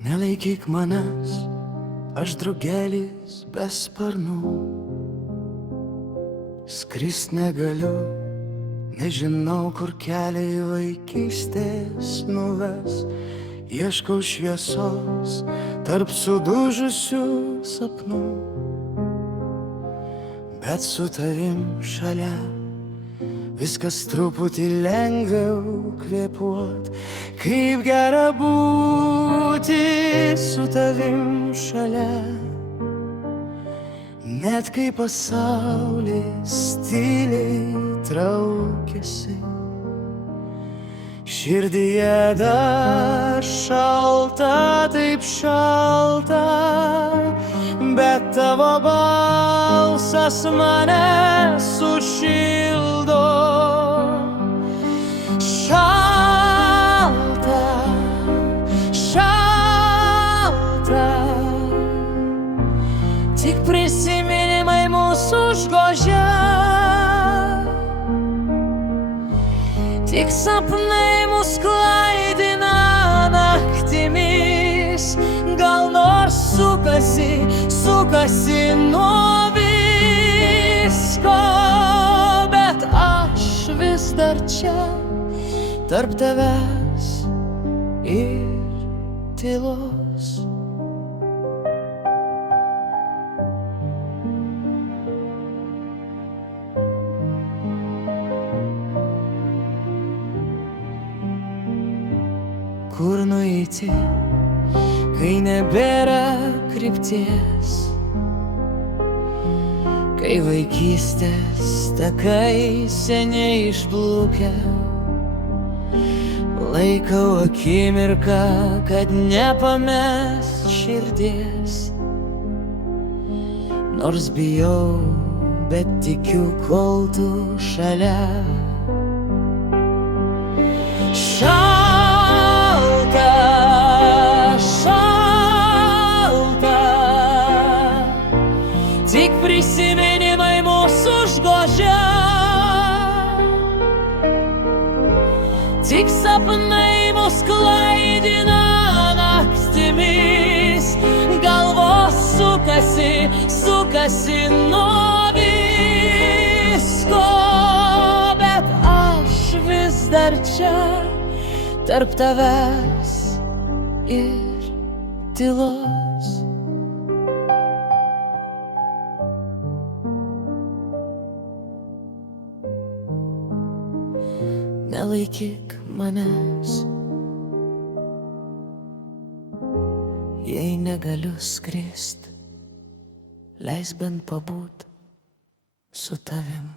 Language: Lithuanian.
Nelaikyk manęs, aš drugelis be sparnų. Skrist negaliu, nežinau, kur keliai vaikystės nuves. Ieškau šviesos tarp sudužusių sapnų, bet su tavim šalia viskas truputį lengviau kvėpuot. Kaip gera būti su tavim šalia, net kai pasaulis tyliai traukiasi. Širdyje dar šalta, taip šalta, bet tavo balsas mane sušildo. Šalta, šalta, tik prisiminimai mūsų užgožia. Tik sapnai mus klaidina naktimis. Gal nors sukasi, sukasi nuo visko, bet aš vis dar čia, tarp tavęs ir tylos. Kur nueiti, kai nebėra krypties, kai vaikystės takai seniai išplaukę. Laikau akimirką, kad nepamest širdies, nors bijau, bet tikiu, kol tu šalia. Tik prisiminimai mūsų užgožia, tik sapnai mus klaidina naktimis. Galvos sukasi, sukasi nuo visko, bet aš vis dar čia, tarp tavęs ir tylos. Nelaikyk manęs, jei negaliu skrist, leisk bent pabūt su tavim.